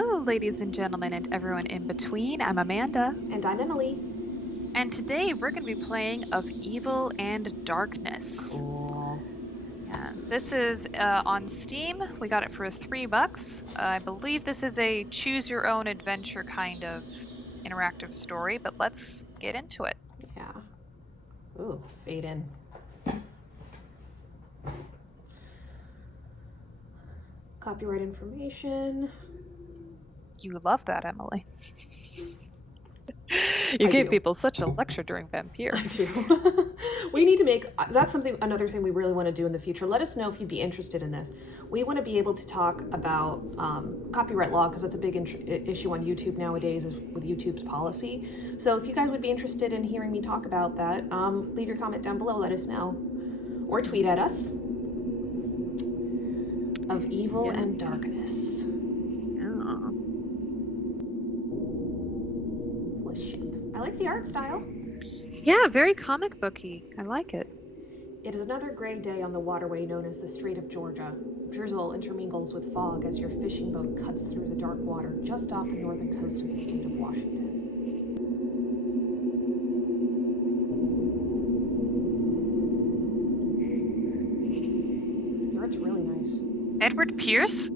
Hello, ladies and gentlemen, and everyone in between. I'm Amanda, And I'm Emily. and today we're going to be playing Of Evil and Darkness. Cool. Yeah, this is on Steam. We got it for $3. I believe this is a choose your own adventure kind of interactive story, but let's get into it. Yeah. Ooh, fade in. Copyright information. You love that, Emily. You I gave do. people such a lecture during Vampire. I do. We need to make that's another thing we really want to do in the future. Let us know if you'd be interested in this. We want to be able to talk about copyright law because that's a big issue on YouTube nowadays is with YouTube's policy. So if you guys would be interested in hearing me talk about that, leave your comment down below. Let us know, or tweet at us. Of Evil Yeah. and Darkness. Yeah. I like the art style. Yeah, very comic booky. I like it. It is another gray day on the waterway known as the Strait of Georgia. Drizzle intermingles with fog as your fishing boat cuts through the dark water just off the northern coast of the state of Washington. The art's really nice. Edward Pierce?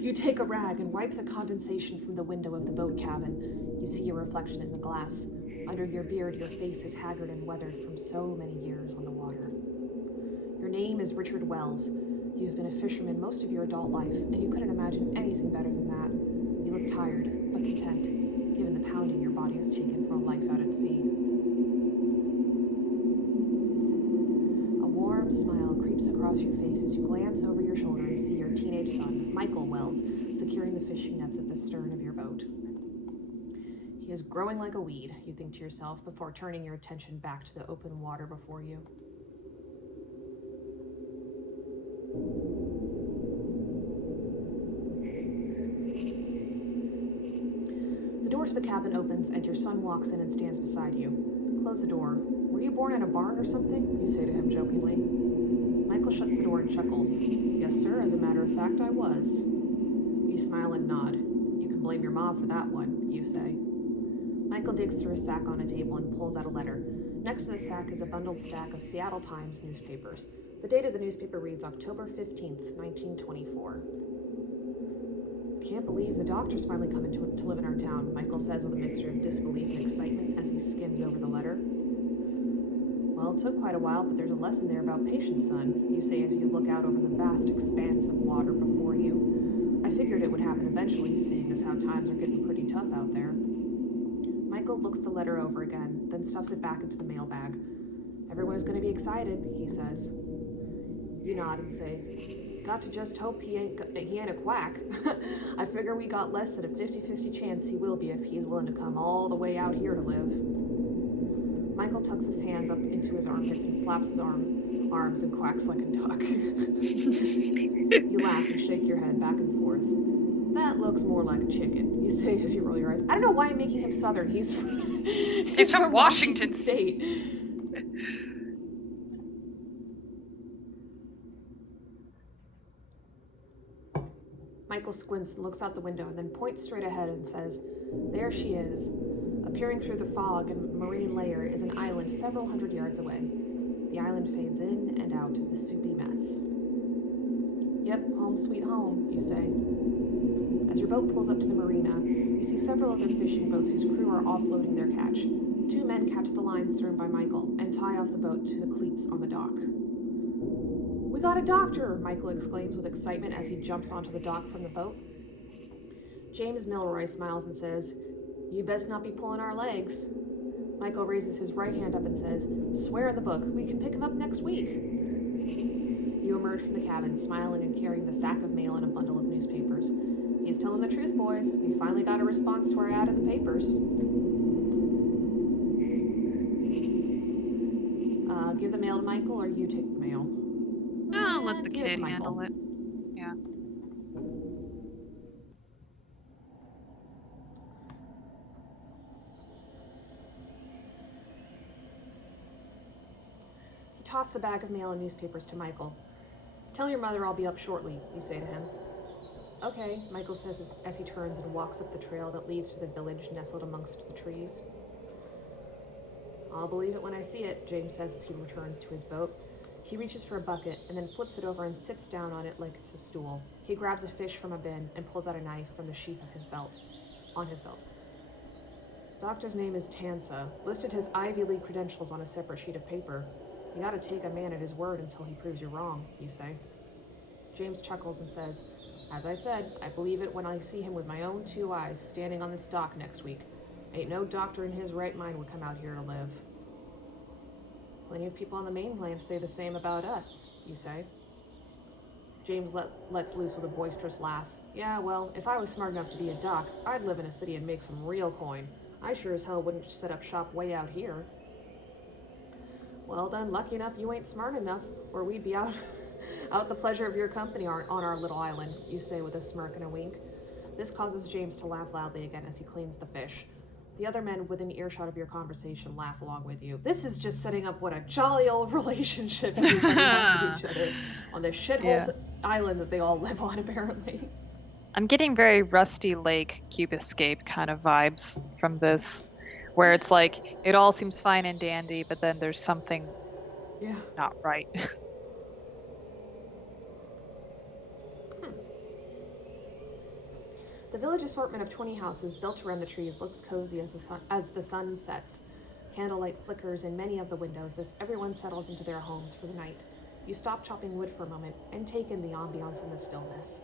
You take a rag and wipe the condensation from the window of the boat cabin. You see your reflection in the glass. Under your beard, your face is haggard and weathered from so many years on the water. Your name is Richard Wells. You've been a fisherman most of your adult life, and you couldn't imagine anything better than that. You look tired, but content, given the pounding your body has taken for a life out at sea. A warm smile creeps across your face as you glance over your shoulder and see your teenage son, Michael Wells, securing the fishing nets at the stern of your boat. He is growing like a weed, you think to yourself, before turning your attention back to the open water before you. The door to the cabin opens and your son walks in and stands beside you. Close the door. Were you born in a barn or something? You say to him jokingly. Michael shuts the door and chuckles. Yes, sir, as a matter of fact, I was. You smile and nod. You can blame your mom for that one, you say. Michael digs through a sack on a table and pulls out a letter. Next to the sack is a bundled stack of Seattle Times newspapers. The date of the newspaper reads October 15th, 1924. Can't believe the doctor's finally coming to live in our town, Michael says with a mixture of disbelief and excitement as he skims over the letter. Well, it took quite a while, but there's a lesson there about patience, son, you say as you look out over the vast expanse of water before you. I figured it would happen eventually, seeing as how times are getting pretty tough out there. Michael looks the letter over again, then stuffs it back into the mailbag. Everyone is going to be excited, he says. You nod and say, got to just hope he ain't a quack. I figure we got less than a 50-50 chance he will be if he's willing to come all the way out here to live. Michael tucks his hands up into his armpits and flaps his arms and quacks like a duck. You laugh and shake your head back and forth. That looks more like a chicken, you say as you roll your eyes. I don't know why I'm making him Southern. He's from Washington State. Michael squints and looks out the window and then points straight ahead and says, there she is. Appearing through the fog and marine layer is an island several hundred yards away. The island fades in and out of the soupy mess. Yep, home sweet home, you say. As your boat pulls up to the marina, you see several other fishing boats whose crew are offloading their catch. Two men catch the lines thrown by Michael and tie off the boat to the cleats on the dock. We got a doctor, Michael exclaims with excitement as he jumps onto the dock from the boat. James Milroy smiles and says, you best not be pulling our legs. Michael raises his right hand up and says, swear in the book, we can pick him up next week. You emerge from the cabin, smiling and carrying the sack of mail and a bundle of newspapers. He's telling the truth, boys. We finally got a response to our ad in the papers. Give the mail to Michael, or you take the mail? I'll let the kid handle it. Yeah. You toss the bag of mail and newspapers to Michael. Tell your mother I'll be up shortly, you say to him. Okay, Michael says as he turns and walks up the trail that leads to the village nestled amongst the trees. I'll believe it when I see it, James says as he returns to his boat. He reaches for a bucket and then flips it over and sits down on it like it's a stool. He grabs a fish from a bin and pulls out a knife from the sheath of his belt. On his belt. Doctor's name is Tansa. Listed his Ivy League credentials on a separate sheet of paper. You gotta take a man at his word until he proves you're wrong, you say. James chuckles and says, as I said, I believe it when I see him with my own 2 eyes standing on this dock next week. Ain't no doctor in his right mind would come out here to live. Plenty of people on the mainland say the same about us, you say. James lets loose with a boisterous laugh. Yeah, well, if I was smart enough to be a doc, I'd live in a city and make some real coin. I sure as hell wouldn't set up shop way out here. Well then, lucky enough you ain't smart enough, or we'd be out the pleasure of your company on our little island, you say with a smirk and a wink. This causes James to laugh loudly again as he cleans the fish. The other men within earshot of your conversation laugh along with you. This is just setting up what a jolly old relationship everybody has with each other on this shithole island that they all live on, apparently. I'm getting very Rusty Lake Cube Escape kind of vibes from this, where it's like it all seems fine and dandy, but then there's something not right. The village assortment of 20 houses built around the trees looks cozy as the sun sets. Candlelight flickers in many of the windows as everyone settles into their homes for the night. You stop chopping wood for a moment and take in the ambiance and the stillness.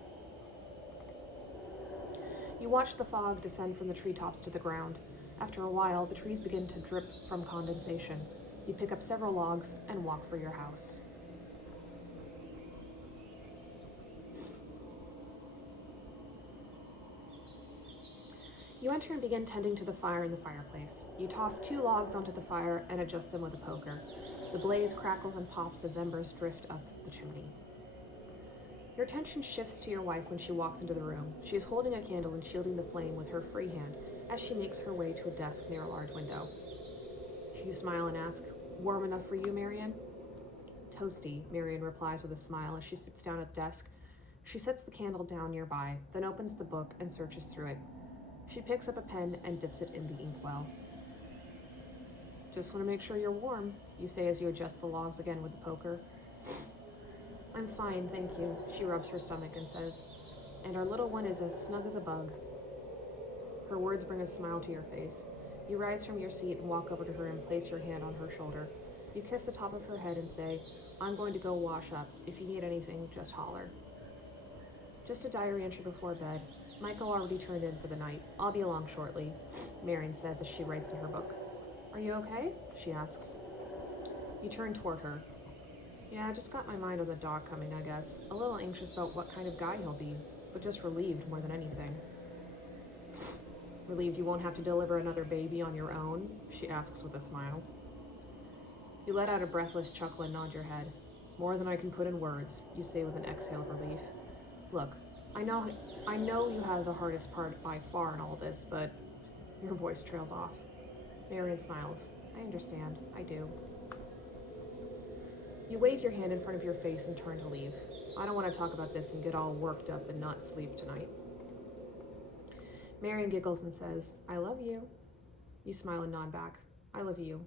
You watch the fog descend from the treetops to the ground. After a while, the trees begin to drip from condensation. You pick up several logs and walk for your house. You enter and begin tending to the fire in the fireplace. You toss 2 logs onto the fire and adjust them with a poker. The blaze crackles and pops as embers drift up the chimney. Your attention shifts to your wife when she walks into the room. She is holding a candle and shielding the flame with her free hand as she makes her way to a desk near a large window. You smile and ask, "Warm enough for you, Marion?" "Toasty," Marion replies with a smile as she sits down at the desk. She sets the candle down nearby, then opens the book and searches through it. She picks up a pen and dips it in the inkwell. "Just want to make sure you're warm," you say as you adjust the logs again with the poker. "I'm fine, thank you," she rubs her stomach and says, "and our little one is as snug as a bug." Her words bring a smile to your face. You rise from your seat and walk over to her and place your hand on her shoulder. You kiss the top of her head and say, "I'm going to go wash up. If you need anything, just holler." Just a diary entry before bed. Michael already turned in for the night. "I'll be along shortly," Marion says as she writes in her book. "Are you okay?" she asks. You turn toward her. "Yeah, I just got my mind on the dog coming, I guess. A little anxious about what kind of guy he'll be, but just relieved more than anything." "Relieved you won't have to deliver another baby on your own?" she asks with a smile. You let out a breathless chuckle and nod your head. "More than I can put in words," you say with an exhale of relief. "Look, I know you have the hardest part by far in all this, but..." Your voice trails off. Marion smiles. "I understand. I do." You wave your hand in front of your face and turn to leave. "I don't want to talk about this and get all worked up and not sleep tonight." Marion giggles and says, "I love you." You smile and nod back. "I love you."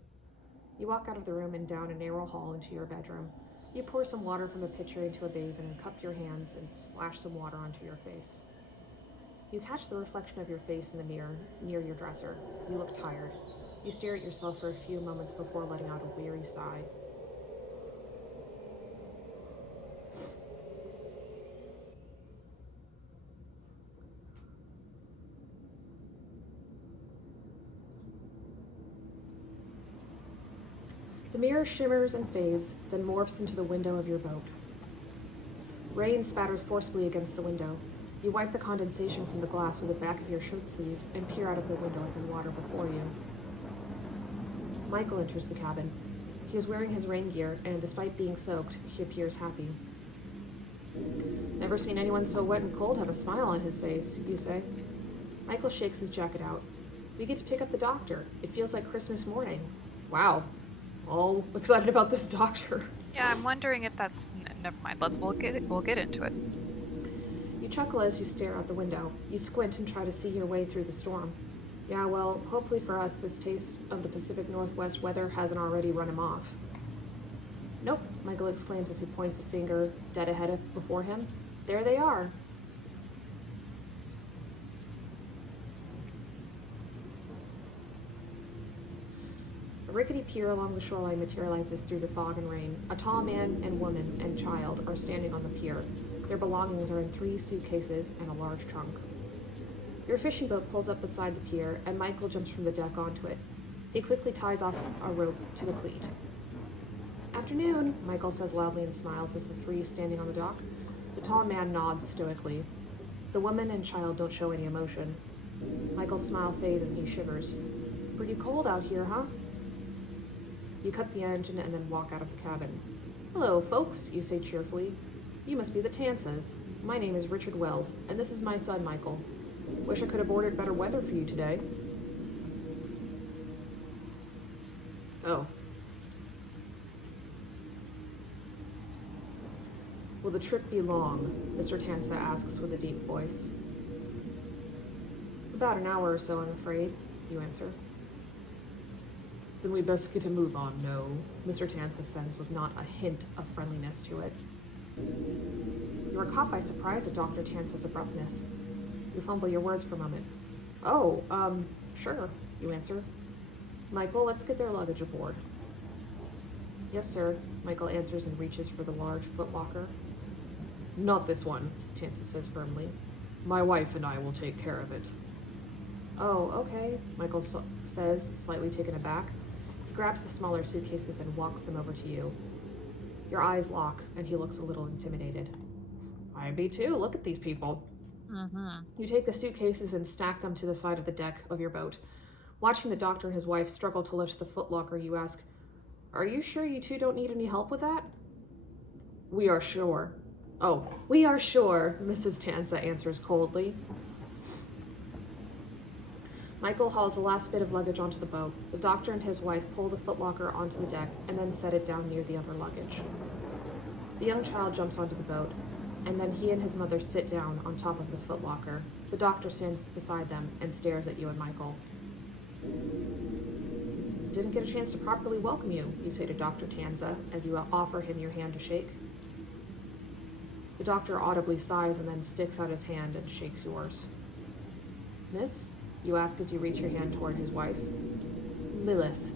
You walk out of the room and down a narrow hall into your bedroom. You pour some water from a pitcher into a basin and cup your hands and splash some water onto your face. You catch the reflection of your face in the mirror near your dresser. You look tired. You stare at yourself for a few moments before letting out a weary sigh. The mirror shimmers and fades, then morphs into the window of your boat. Rain spatters forcibly against the window. You wipe the condensation from the glass with the back of your shirt sleeve and peer out of the window at the water before you. Michael enters the cabin. He is wearing his rain gear, and despite being soaked, he appears happy. "Never seen anyone so wet and cold have a smile on his face," you say. Michael shakes his jacket out. "We get to pick up the doctor. It feels like Christmas morning." "Wow. All excited about this doctor." Yeah, I'm wondering if that's... never mind. We'll get into it. You chuckle as you stare out the window. You squint and try to see your way through the storm. Yeah, well, hopefully for us, this taste of the Pacific Northwest weather hasn't already run him off. Nope, Michael exclaims as he points a finger dead ahead before him. There they are. A rickety pier along the shoreline materializes through the fog and rain. A tall man and woman and child are standing on the pier. Their belongings are in 3 suitcases and a large trunk. Your fishing boat pulls up beside the pier, and Michael jumps from the deck onto it. He quickly ties off a rope to the cleat. Afternoon, Michael says loudly and smiles as the 3 standing on the dock. The tall man nods stoically. The woman and child don't show any emotion. Michael's smile fades and he shivers. Pretty cold out here, huh? You cut the engine and then walk out of the cabin. Hello, folks, you say cheerfully. You must be the Tansas. My name is Richard Wells, and this is my son, Michael. Wish I could have ordered better weather for you today. Oh. Will the trip be long? Mr. Tansa asks with a deep voice. About an hour or so, I'm afraid, you answer. Then we best get a move on, no? Mr. Tansa says with not a hint of friendliness to it. You are caught by surprise at Dr. Tansa's abruptness. You fumble your words for a moment. Oh, sure, you answer. Michael, let's get their luggage aboard. Yes, sir, Michael answers and reaches for the large footlocker. Not this one, Tansa says firmly. My wife and I will take care of it. Oh, okay, Michael says, slightly taken aback. He grabs the smaller suitcases and walks them over to you. Your eyes lock, and he looks a little intimidated. I be too, look at these people. You take the suitcases and stack them to the side of the deck of your boat. Watching the doctor and his wife struggle to lift the footlocker, you ask, Are you sure you two don't need any help with that? We are sure. Oh, we are sure, Mrs. Tansa answers coldly. Michael hauls the last bit of luggage onto the boat. The doctor and his wife pull the footlocker onto the deck and then set it down near the other luggage. The young child jumps onto the boat, and then he and his mother sit down on top of the footlocker. The doctor stands beside them and stares at you and Michael. Didn't get a chance to properly welcome you, you say to Dr. Tansa as you offer him your hand to shake. The doctor audibly sighs and then sticks out his hand and shakes yours. Miss? You ask as you reach your hand toward his wife. Lilith,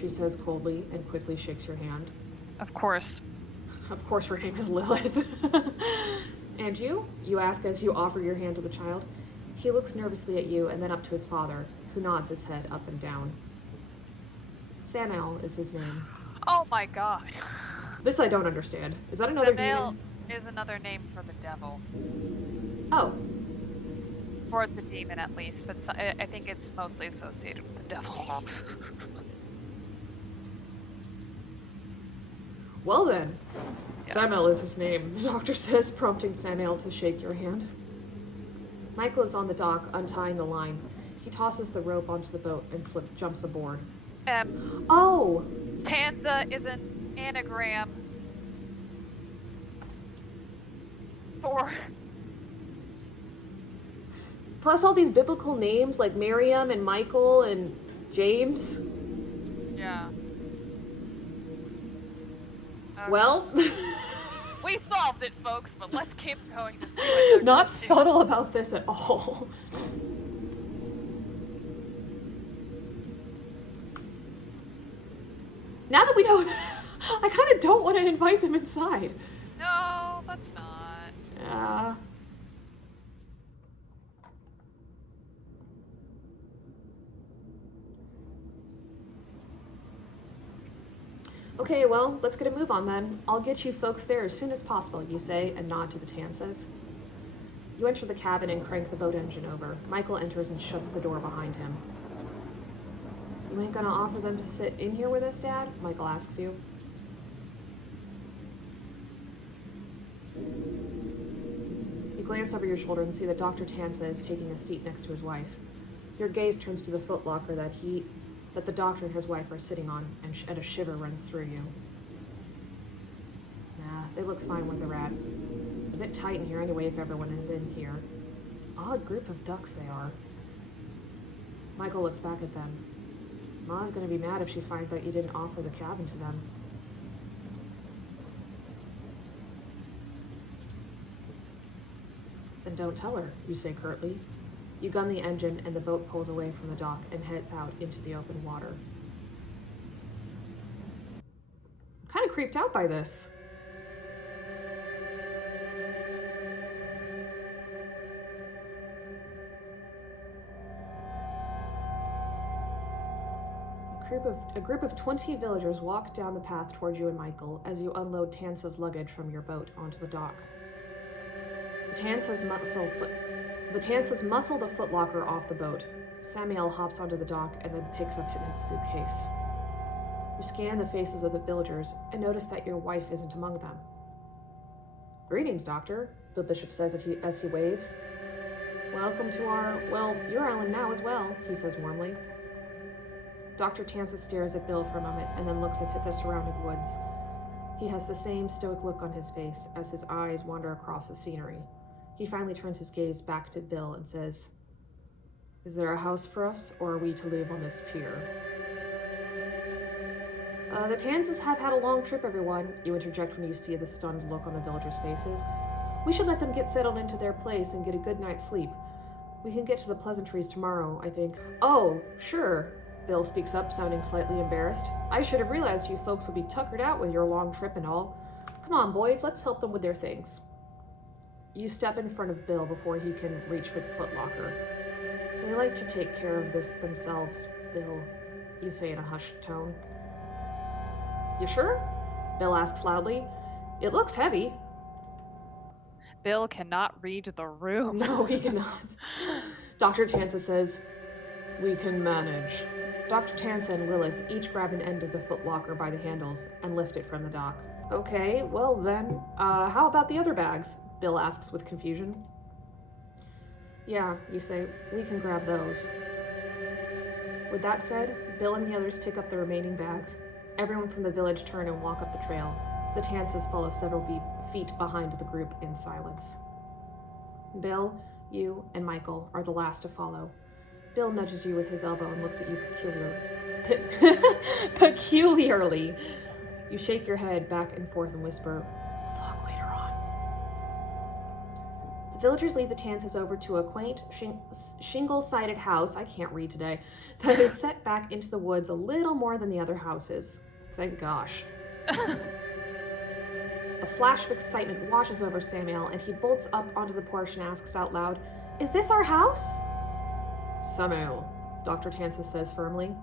she says coldly and quickly shakes your hand. Of course. Of course her name is Lilith. And you? You ask as you offer your hand to the child. He looks nervously at you and then up to his father, who nods his head up and down. Samael is his name. Oh my god. This I don't understand. Is that another Samael demon? is another name for the devil. Oh. Or it's a demon at least, but I think it's mostly associated with the devil. Well then. Yeah. Samael is his name, the doctor says, prompting Samael to shake your hand. Michael is on the dock, untying the line. He tosses the rope onto the boat and jumps aboard. Oh! Tansa is an anagram for... Plus all these biblical names like Miriam and Michael and James. Yeah. Okay. Well... We solved it, folks, but let's keep going to see what they're Not doing. subtle about this at all. Now that we know that, I kind of don't want to invite them inside. No, let's not. Yeah. Okay, well, let's get a move on then. I'll get you folks there as soon as possible, you say, and nod to the Tansas. You enter the cabin and crank the boat engine over. Michael enters and shuts the door behind him. You ain't gonna offer them to sit in here with us, Dad? Michael asks you. You glance over your shoulder and see that Dr. Tansa is taking a seat next to his wife. Your gaze turns to the footlocker that the doctor and his wife are sitting on, and a shiver runs through you. Nah, they look fine where they're at. bit tight in here anyway if everyone is in here. Odd group of ducks they are. Michael looks back at them. Ma's gonna be mad if she finds out you didn't offer the cabin to them. Then don't tell her, you say curtly. You gun the engine and the boat pulls away from the dock and heads out into the open water. I'm kind of creeped out by this. A group of 20 villagers walk down the path toward you and Michael as you unload Tansa's luggage from your boat onto the dock. The Tansas muscle the footlocker off the boat. Samuel hops onto the dock and then picks up his suitcase. You scan the faces of the villagers and notice that your wife isn't among them. Greetings, Doctor, the bishop says as he waves. Welcome to your island now as well, he says warmly. Dr. Tansa stares at Bill for a moment and then looks at the surrounding woods. He has the same stoic look on his face as his eyes wander across the scenery. He finally turns his gaze back to Bill and says, "Is there a house for us, or are we to live on this pier?" The Tansas have had a long trip, everyone," you interject when you see the stunned look on the villagers' faces. "We should let them get settled into their place and get a good night's sleep. We can get to the pleasantries tomorrow, I think." "Oh, sure," Bill speaks up, sounding slightly embarrassed. "I should have realized you folks would be tuckered out with your long trip and all. Come on, boys, let's help them with their things." You step in front of Bill before he can reach for the footlocker. "They like to take care of this themselves, Bill," you say in a hushed tone. "You sure?" Bill asks loudly. "It looks heavy." Bill cannot read the room. No, he cannot. Dr. Tansa says, "We can manage." Dr. Tansa and Lilith each grab an end of the footlocker by the handles and lift it from the dock. "Okay, well then, how about the other bags?" Bill asks with confusion. "Yeah," you say, "we can grab those." With that said, Bill and the others pick up the remaining bags. Everyone from the village turn and walk up the trail. The Tansas follow several feet behind the group in silence. Bill, you, and Michael are the last to follow. Bill nudges you with his elbow and looks at you peculiarly. You shake your head back and forth and whisper, "We'll talk later on." The villagers lead the Tansas over to a quaint, shingle-sided house, I can't read today, that is set back into the woods a little more than the other houses. Thank gosh. A flash of excitement washes over Samuel, and he bolts up onto the porch and asks out loud, "Is this our house?" "Samuel," Dr. Tansa says firmly.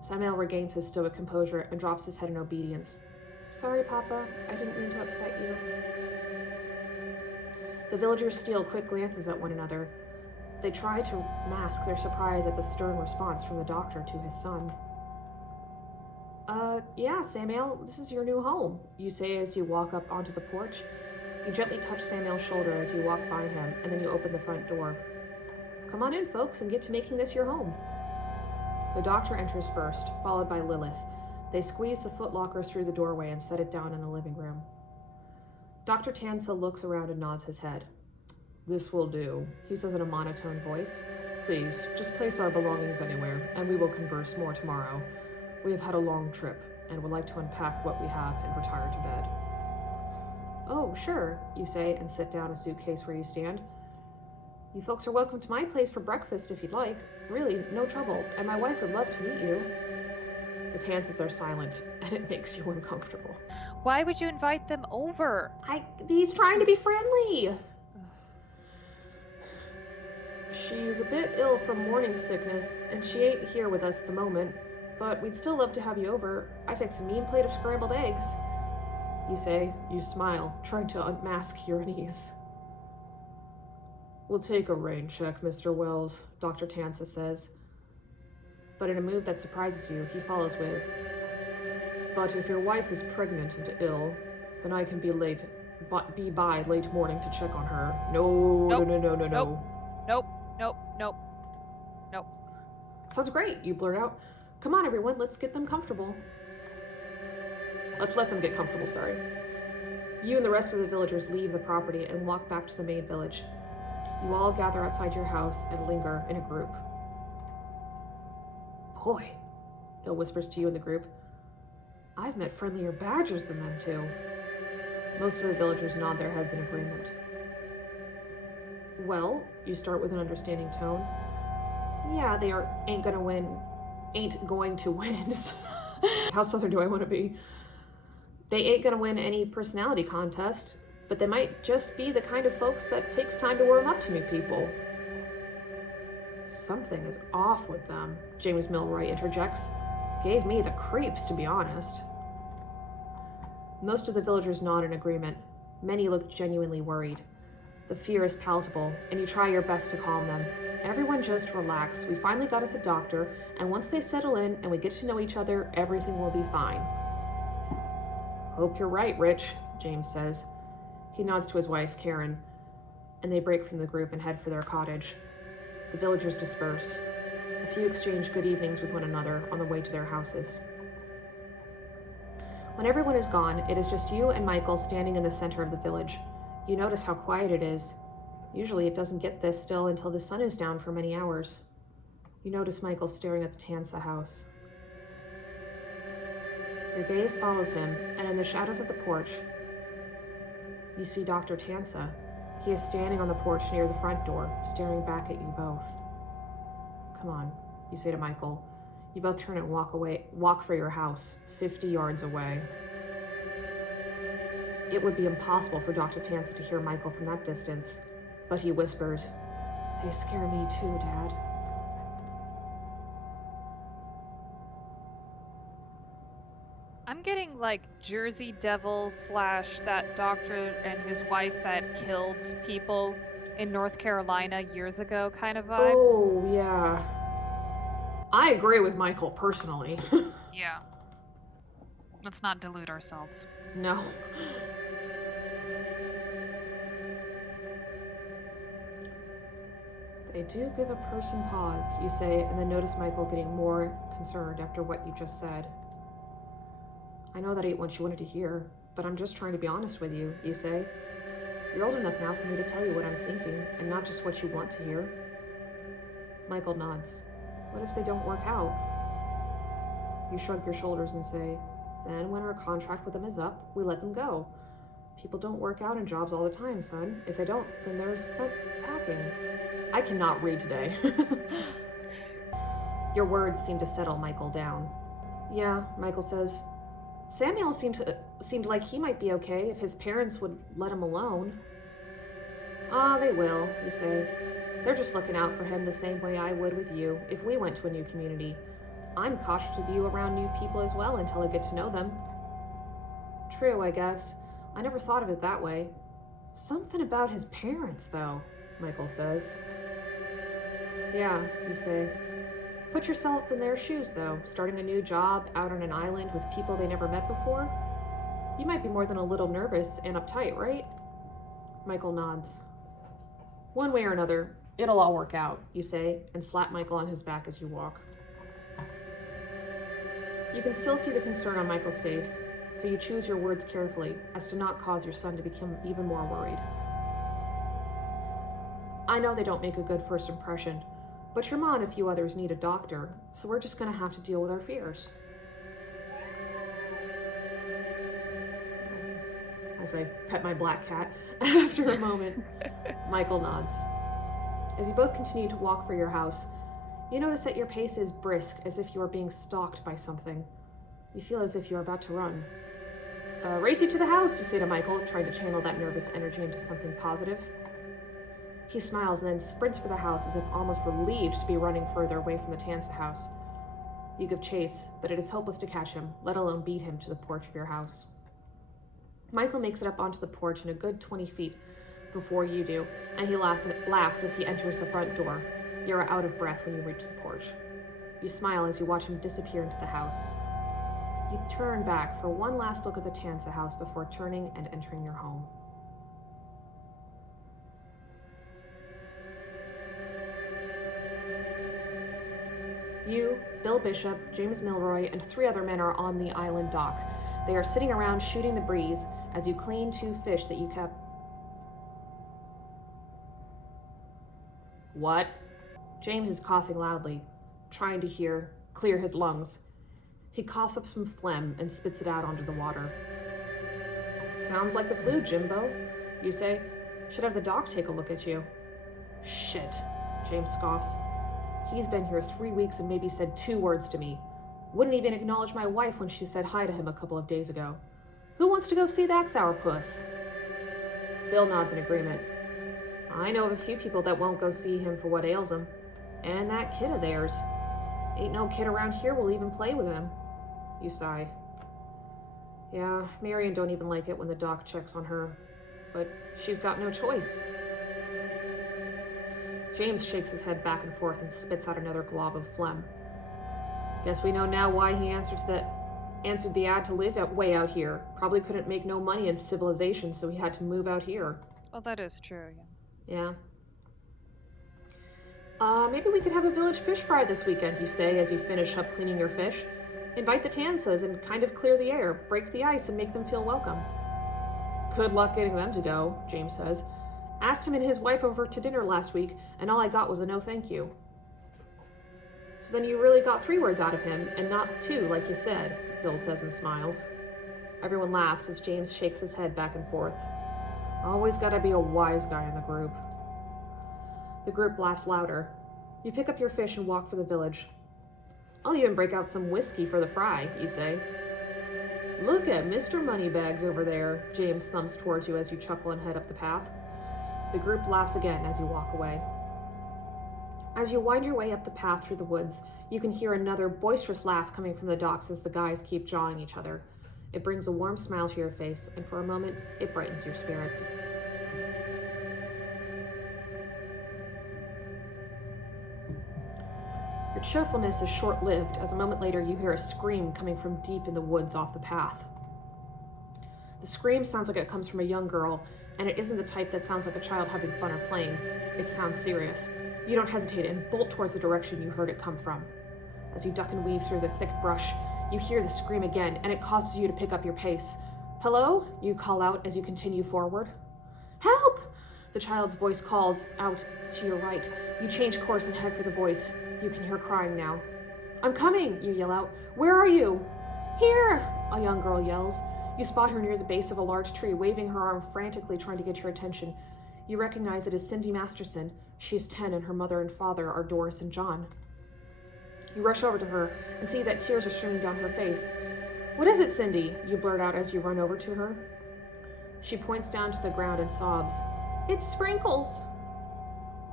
Samuel regains his stoic composure and drops his head in obedience. "Sorry, Papa. I didn't mean to upset you." The villagers steal quick glances at one another. They try to mask their surprise at the stern response from the doctor to his son. Yeah, Samuel, this is your new home," you say as you walk up onto the porch. You gently touch Samuel's shoulder as you walk by him, and then you open the front door. "Come on in, folks, and get to making this your home." The doctor enters first, followed by Lilith. They squeeze the footlocker through the doorway and set it down in the living room. Dr. Tansa looks around and nods his head. "This will do," he says in a monotone voice. "Please, just place our belongings anywhere, and we will converse more tomorrow. We have had a long trip, and would like to unpack what we have and retire to bed." "Oh, sure," you say, and sit down a suitcase where you stand. "You folks are welcome to my place for breakfast if you'd like. Really, no trouble, and my wife would love to meet you." The Tansas are silent, and it makes you uncomfortable. Why would you invite them over? He's trying to be friendly. "She's a bit ill from morning sickness, and she ain't here with us at the moment, but we'd still love to have you over. I fixed a mean plate of scrambled eggs." You say, you smile, trying to unmask your unease. "We'll take a rain check, Mr. Wells," Dr. Tansa says. But in a move that surprises you, he follows with, "But if your wife is pregnant and ill, then I can be by late morning to check on her." No. Nope. "Sounds great," you blurt out. "Come on, everyone, let's get them comfortable." Let's let them get comfortable, sorry. You and the rest of the villagers leave the property and walk back to the main village. You all gather outside your house and linger in a group. Boy, Bill whispers to you in the group. I've met friendlier badgers than them two. Most of the villagers nod their heads in agreement. Well, you start with an understanding tone. Yeah, they ain't going to win. How southern do I want to be? They ain't going to win any personality contest, but they might just be the kind of folks that takes time to warm up to new people. Something is off with them, James Milroy interjects. Gave me the creeps, to be honest. Most of the villagers nod in agreement. Many look genuinely worried. The fear is palpable, and you try your best to calm them. Everyone just relax. We finally got us a doctor, and once they settle in and we get to know each other, everything will be fine. Hope you're right, Rich, James says. He nods to his wife, Karen, and they break from the group and head for their cottage. The villagers disperse. A few exchange good evenings with one another on the way to their houses. When everyone is gone, it is just you and Michael standing in the center of the village. You notice how quiet it is. Usually it doesn't get this still until the sun is down for many hours. You notice Michael staring at the Tansa house. Your gaze follows him, and in the shadows of the porch, you see Dr. Tansa. He is standing on the porch near the front door, staring back at you both. Come on, you say to Michael. You both turn and walk for your house, 50 yards away. It would be impossible for Dr. Tansa to hear Michael from that distance, but he whispers, "They scare me too, Dad." I'm getting like Jersey Devil / that doctor and his wife that killed people in North Carolina years ago kind of vibes. Oh, yeah. I agree with Michael personally. Yeah. Let's not delude ourselves. No. They do give a person pause, you say, and then notice Michael getting more concerned after what you just said. I know that ain't what you wanted to hear, but I'm just trying to be honest with you, you say. You're old enough now for me to tell you what I'm thinking, and not just what you want to hear. Michael nods. What if they don't work out? You shrug your shoulders and say, then when our contract with them is up, we let them go. People don't work out in jobs all the time, son. If they don't, then they're sent packing. I cannot read today. Your words seem to settle Michael down. Yeah, Michael says. Samuel seemed like he might be okay if his parents would let him alone. Ah, they will, you say. They're just looking out for him the same way I would with you if we went to a new community. I'm cautious with you around new people as well until I get to know them. True, I guess. I never thought of it that way. Something about his parents, though, Michael says. Yeah, you say. Put yourself in their shoes, though, starting a new job out on an island with people they never met before. You might be more than a little nervous and uptight, right? Michael nods. One way or another, it'll all work out, you say, and slap Michael on his back as you walk. You can still see the concern on Michael's face, so you choose your words carefully as to not cause your son to become even more worried. I know they don't make a good first impression, but your mom and a few others need a doctor, so we're just going to have to deal with our fears. As I pet my black cat, after a moment, Michael nods. As you both continue to walk for your house, you notice that your pace is brisk, as if you are being stalked by something. You feel as if you're about to run. Race you to the house, you say to Michael, trying to channel that nervous energy into something positive. He smiles and then sprints for the house as if almost relieved to be running further away from the Tansa house. You give chase, but it is hopeless to catch him, let alone beat him to the porch of your house. Michael makes it up onto the porch in a good 20 feet before you do, and he laughs as he enters the front door. You are out of breath when you reach the porch. You smile as you watch him disappear into the house. You turn back for one last look at the Tansa house before turning and entering your home. You, Bill Bishop, James Milroy, and 3 other men are on the island dock. They are sitting around shooting the breeze as you clean 2 fish that you kept. What? James is coughing loudly, trying to clear his lungs. He coughs up some phlegm and spits it out onto the water. Sounds like the flu, Jimbo, you say. Should have the doc take a look at you. Shit, James scoffs. He's been here 3 weeks and maybe said 2 words to me. Wouldn't even acknowledge my wife when she said hi to him a couple of days ago. Who wants to go see that sourpuss? Bill nods in agreement. I know of a few people that won't go see him for what ails him. And that kid of theirs. Ain't no kid around here will even play with him. You sigh. Yeah, Marion don't even like it when the doc checks on her. But she's got no choice. James shakes his head back and forth and spits out another glob of phlegm. Guess we know now why he answered the ad to live way out here. Probably couldn't make no money in civilization, so he had to move out here. Well, that is true, yeah. Maybe we could have a village fish fry this weekend, you say as you finish up cleaning your fish. Invite the Tansas and kind of clear the air, break the ice, and make them feel welcome. Good luck getting them to go, James says. Asked him and his wife over to dinner last week, and all I got was a no thank you. So then you really got 3 words out of him, and not 2 like you said, Bill says and smiles. Everyone laughs as James shakes his head back and forth. Always gotta be a wise guy in the group. The group laughs louder. You pick up your fish and walk for the village. I'll even break out some whiskey for the fry, you say. Look at Mr. Moneybags over there, James thumbs towards you as you chuckle and head up the path. The group laughs again as you walk away. As you wind your way up the path through the woods, you can hear another boisterous laugh coming from the docks as the guys keep jawing each other. It brings a warm smile to your face, and for a moment, it brightens your spirits. Your cheerfulness is short-lived, as a moment later you hear a scream coming from deep in the woods off the path. The scream sounds like it comes from a young girl, and it isn't the type that sounds like a child having fun or playing. It sounds serious. You don't hesitate and bolt towards the direction you heard it come from. As you duck and weave through the thick brush, you hear the scream again, and it causes you to pick up your pace. Hello? You call out as you continue forward. Help! The child's voice calls out to your right. You change course and head for the voice. You can hear crying now. I'm coming, you yell out. Where are you? Here, a young girl yells. You spot her near the base of a large tree, waving her arm frantically, trying to get your attention. You recognize it as Cindy Masterson. She's 10 and her mother and father are Doris and John. You rush over to her and see that tears are streaming down her face. What is it, Cindy? You blurt out as you run over to her. She points down to the ground and sobs. It's Sprinkles.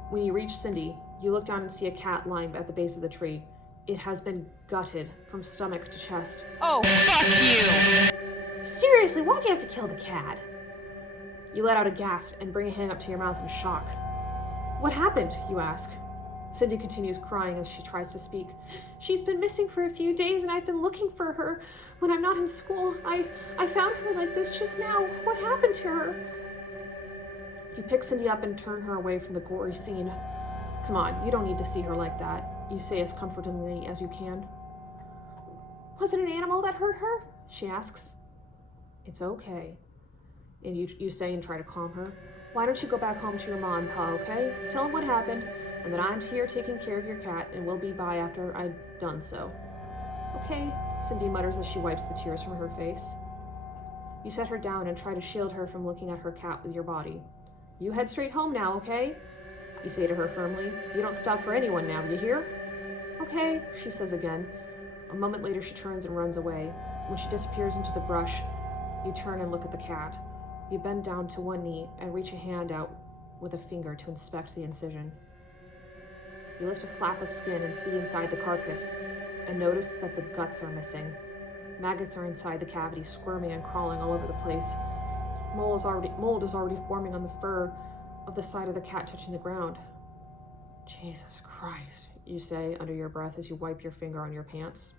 When you reach Cindy, you look down and see a cat lying at the base of the tree. It has been gutted from stomach to chest. Oh, fuck you! Seriously, why'd you have to kill the cat? You let out a gasp and bring a hand up to your mouth in shock. What happened? You ask. Cindy continues crying as she tries to speak. She's been missing for a few days and I've been looking for her when I'm not in school. I found her like this just now. What happened to her? You pick Cindy up and turn her away from the gory scene. Come on, you don't need to see her like that, you say as comfortingly as you can. Was it an animal that hurt her? She asks. It's okay. And you say and try to calm her. Why don't you go back home to your mom and pa, okay? Tell them what happened, and that I'm here taking care of your cat, and we'll be by after I've done so. Okay, Cindy mutters as she wipes the tears from her face. You set her down and try to shield her from looking at her cat with your body. You head straight home now, okay? You say to her firmly. You don't stop for anyone now, you hear? Okay, she says again. A moment later she turns and runs away. When she disappears into the brush, you turn and look at the cat. You bend down to one knee and reach a hand out with a finger to inspect the incision. You lift a flap of skin and see inside the carcass, and notice that the guts are missing. Maggots are inside the cavity, squirming and crawling all over the place. Mold is already forming on the fur of the side of the cat touching the ground. Jesus Christ, you say under your breath as you wipe your finger on your pants.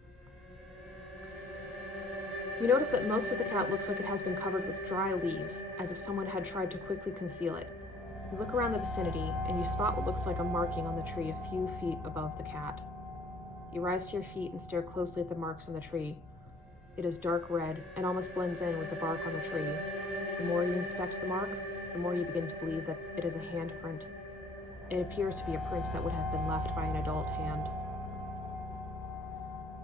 You notice that most of the cat looks like it has been covered with dry leaves, as if someone had tried to quickly conceal it. You look around the vicinity, and you spot what looks like a marking on the tree a few feet above the cat. You rise to your feet and stare closely at the marks on the tree. It is dark red and almost blends in with the bark on the tree. The more you inspect the mark, the more you begin to believe that it is a handprint. It appears to be a print that would have been left by an adult hand.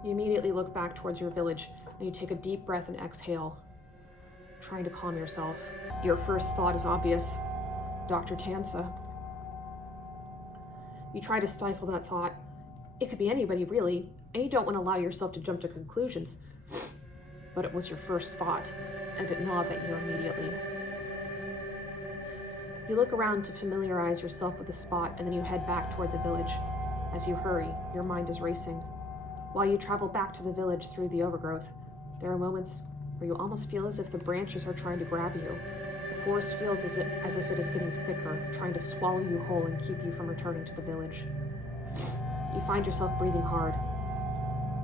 You immediately look back towards your village, and you take a deep breath and exhale, trying to calm yourself. Your first thought is obvious: Dr. Tansa. You try to stifle that thought. It could be anybody, really, and you don't want to allow yourself to jump to conclusions. But it was your first thought, and it gnaws at you immediately. You look around to familiarize yourself with the spot, and then you head back toward the village. As you hurry, your mind is racing. While you travel back to the village through the overgrowth, there are moments where you almost feel as if the branches are trying to grab you. The forest feels as if it is getting thicker, trying to swallow you whole and keep you from returning to the village. You find yourself breathing hard,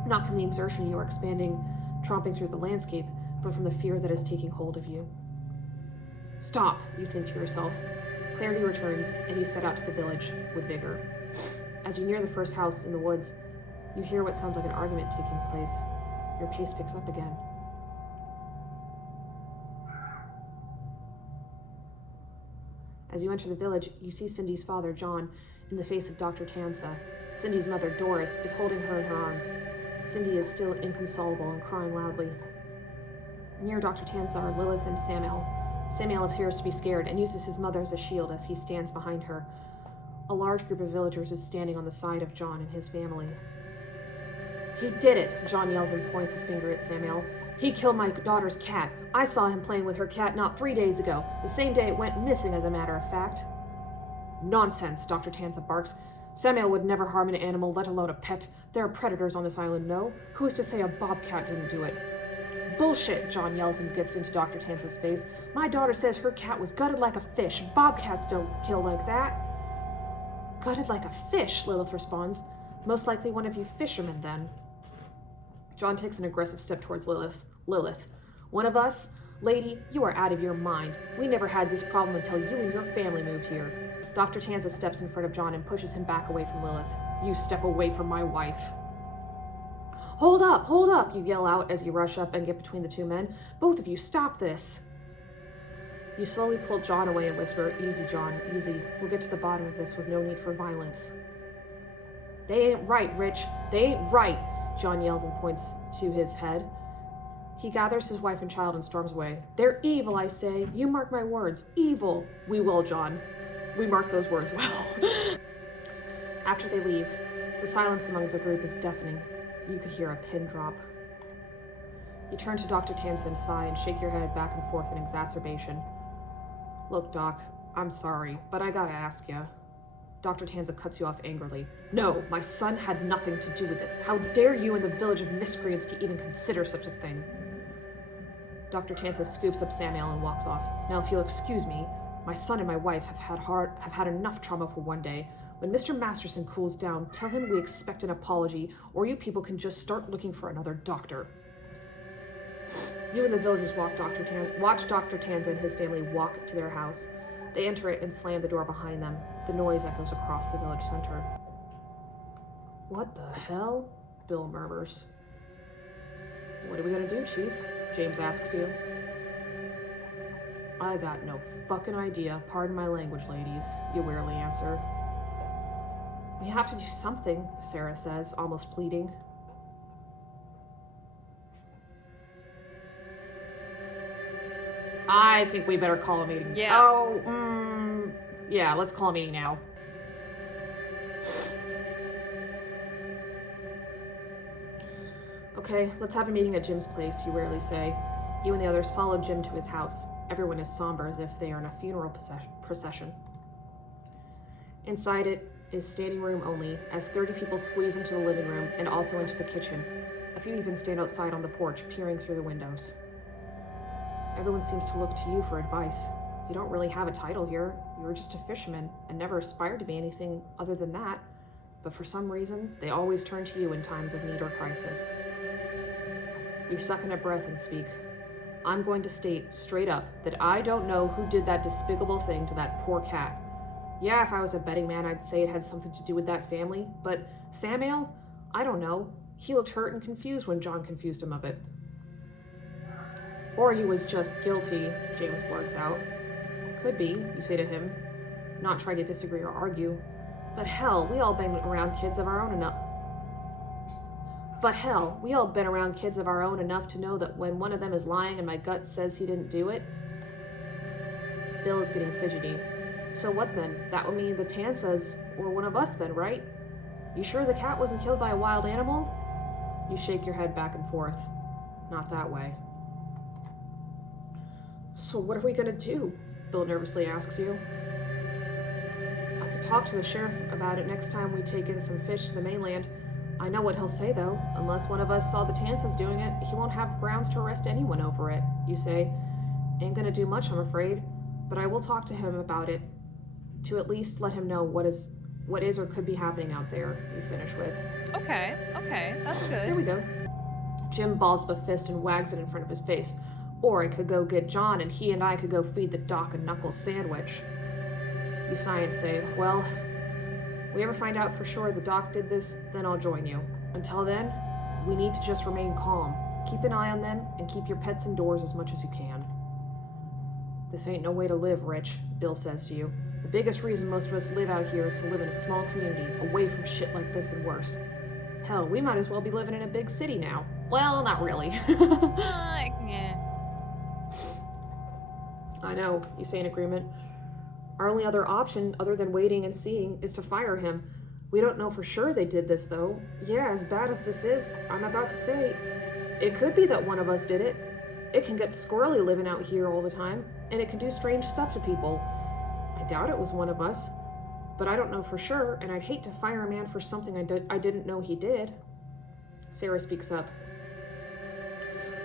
not from the exertion you are expanding, tromping through the landscape, but from the fear that is taking hold of you. Stop, you think to yourself. Clarity returns, and you set out to the village with vigor. As you near the first house in the woods, you hear what sounds like an argument taking place. Your pace picks up again. As you enter the village, you see Cindy's father, John, in the face of Dr. Tansa. Cindy's mother, Doris, is holding her in her arms. Cindy is still inconsolable and crying loudly. Near Dr. Tansa are Lilith and Samuel. Samuel appears to be scared and uses his mother as a shield as he stands behind her. A large group of villagers is standing on the side of John and his family. "He did it," John yells and points a finger at Samuel. "He killed my daughter's cat. I saw him playing with her cat not 3 days ago, the same day it went missing, as a matter of fact." "Nonsense," Dr. Tansa barks. "Samuel would never harm an animal, let alone a pet. There are predators on this island, no? Who is to say a bobcat didn't do it?" "Bullshit," John yells and gets into Dr. Tansa's face. "My daughter says her cat was gutted like a fish. Bobcats don't kill like that." "Gutted like a fish," Lilith responds. "Most likely one of you fishermen, then." John takes an aggressive step towards Lilith. "One of us? Lady, you are out of your mind. We never had this problem until you and your family moved here." Dr. Tansa steps in front of John and pushes him back away from Lilith. "You step away from my wife." Hold up, you yell out as you rush up and get between the two men. "Both of you, stop this." You slowly pull John away and whisper, "Easy, John, easy. We'll get to the bottom of this with no need for violence." "They ain't right, Rich. They ain't right," John yells and points to his head. He gathers his wife and child and storms away. "They're evil, I say. You mark my words. Evil." "We will, John. We mark those words well." After they leave, the silence among the group is deafening. You could hear a pin drop. You turn to Dr. Tansa and sigh and shake your head back and forth in exacerbation. "Look, Doc, I'm sorry, but I gotta ask ya." Dr. Tansa cuts you off angrily. "No, my son had nothing to do with this. How dare you in the village of miscreants to even consider such a thing?" Dr. Tansa scoops up Samuel and walks off. "Now, if you'll excuse me, my son and my wife have had enough trauma for one day. When Mr. Masterson cools down, tell him we expect an apology, or you people can just start looking for another doctor." You and the villagers watch Dr. Tansa and his family walk to their house. They enter it and slam the door behind them. The noise echoes across the village center. "What the hell?" Bill murmurs. "What are we gonna do, Chief?" James asks you. "I got no fucking idea. Pardon my language, ladies," you wearily answer. "We have to do something," Sarah says, almost pleading. "I think we better call a meeting." Yeah. Yeah, let's call a meeting now. "Okay, let's have a meeting at Jim's place," you wearily say. You and the others follow Jim to his house. Everyone is somber as if they are in a funeral procession. Inside it is standing room only, as 30 people squeeze into the living room and also into the kitchen. A few even stand outside on the porch, peering through the windows. Everyone seems to look to you for advice. You don't really have a title here. You were just a fisherman and never aspired to be anything other than that. But for some reason, they always turn to you in times of need or crisis. You suck in a breath and speak. "I'm going to state straight up that I don't know who did that despicable thing to that poor cat. Yeah, if I was a betting man, I'd say it had something to do with that family. But Samuel? I don't know. He looked hurt and confused when John confused him of it." Or he was just guilty, James blurts out. Could be, you say to him, not trying to disagree or argue. But hell, we all been around kids of our own enough. But hell, we all been around kids of our own enough to know that when one of them is lying and my gut says he didn't do it. Bill is getting fidgety. So what then? That would mean the Tansas were one of us then, right? You sure the cat wasn't killed by a wild animal? You shake your head back and forth. Not that way. So what are we gonna do? Bill nervously asks you. I could talk to the sheriff about it next time we take in some fish to the mainland. I know what he'll say though. Unless one of us saw the Tansas doing it, he won't have grounds to arrest anyone over it, you say. Ain't gonna do much, I'm afraid. But I will talk to him about it, to at least let him know what is or could be happening out there, you finish with. Okay, that's good. Here we go. Jim balls up a fist and wags it in front of his face. Or I could go get John and he and I could go feed the Doc a knuckle sandwich. You sigh and say, well, we ever find out for sure the Doc did this, then I'll join you. Until then, we need to just remain calm. Keep an eye on them and keep your pets indoors as much as you can. This ain't no way to live, Rich, Bill says to you. The biggest reason most of us live out here is to live in a small community, away from shit like this and worse. Hell, we might as well be living in a big city now. Well, not really. Yeah. I know, you say in agreement. Our only other option, other than waiting and seeing, is to fire him. We don't know for sure they did this, though. Yeah, as bad as this is, I'm about to say, it could be that one of us did it. It can get squirrely living out here all the time, and it can do strange stuff to people. I doubt it was one of us, but I don't know for sure, and I'd hate to fire a man for something I didn't know he did. Sarah speaks up.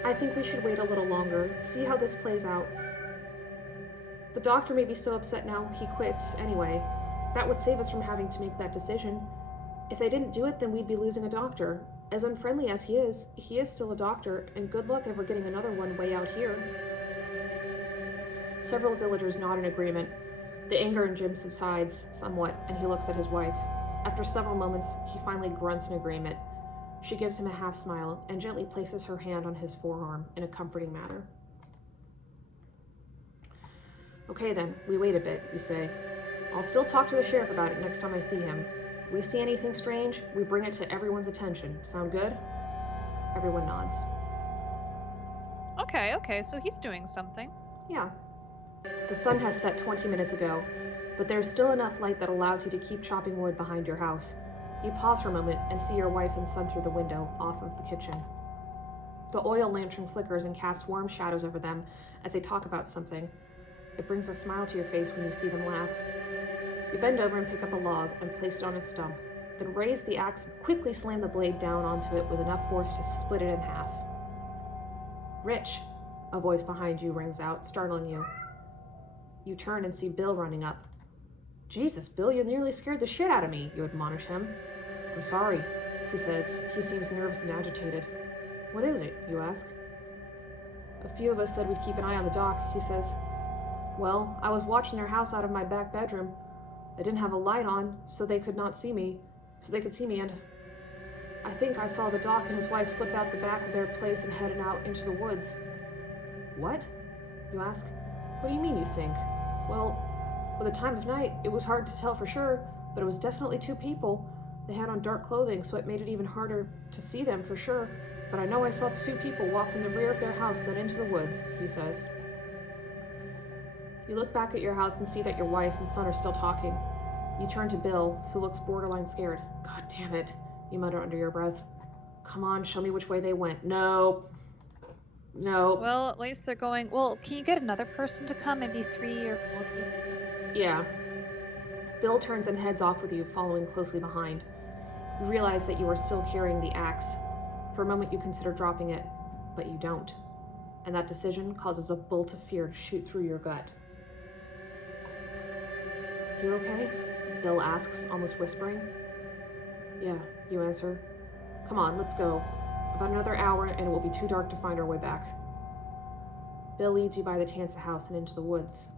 I think we should wait a little longer, see how this plays out. The doctor may be so upset now he quits anyway. That would save us from having to make that decision. If they didn't do it, then we'd be losing a doctor. As unfriendly as he is still a doctor, and good luck ever getting another one way out here. Several villagers nod in agreement. The anger in Jim subsides somewhat, and he looks at his wife. After several moments, he finally grunts in agreement. She gives him a half smile and gently places her hand on his forearm in a comforting manner. Okay then, we wait a bit, you say. I'll still talk to the sheriff about it next time I see him. We see anything strange, we bring it to everyone's attention. Sound good? Everyone nods. Okay, so he's doing something. Yeah. The sun has set 20 minutes ago, but there's still enough light that allows you to keep chopping wood behind your house. You pause for a moment and see your wife and son through the window, off of the kitchen. The oil lantern flickers and casts warm shadows over them as they talk about something. It brings a smile to your face when you see them laugh. You bend over and pick up a log and place it on a stump, then raise the axe and quickly slam the blade down onto it with enough force to split it in half. Rich, a voice behind you rings out, startling you. You turn and see Bill running up. Jesus, Bill, you nearly scared the shit out of me, you admonish him. I'm sorry, he says. He seems nervous and agitated. What is it, you ask? A few of us said we'd keep an eye on the Doc, he says. Well, I was watching their house out of my back bedroom. I didn't have a light on, so they could see me, and I think I saw the Doc and his wife slip out the back of their place and heading out into the woods. What? You ask. What do you mean you think? Well, with the time of night, it was hard to tell for sure, but it was definitely two people. They had on dark clothing, so it made it even harder to see them for sure, but I know I saw two people walk from the rear of their house then into the woods, he says. You look back at your house and see that your wife and son are still talking. You turn to Bill, who looks borderline scared. God damn it, you mutter under your breath. Come on, show me which way they went. No. Well, at least they're going, well, can you get another person to come? Maybe 3 or 4 people? Yeah. Bill turns and heads off with you, following closely behind. You realize that you are still carrying the axe. For a moment you consider dropping it, but you don't. And that decision causes a bolt of fear to shoot through your gut. You okay? Bill asks, almost whispering. Yeah, you answer. Come on, let's go. About another hour and it will be too dark to find our way back. Bill leads you by the Tansa house and into the woods.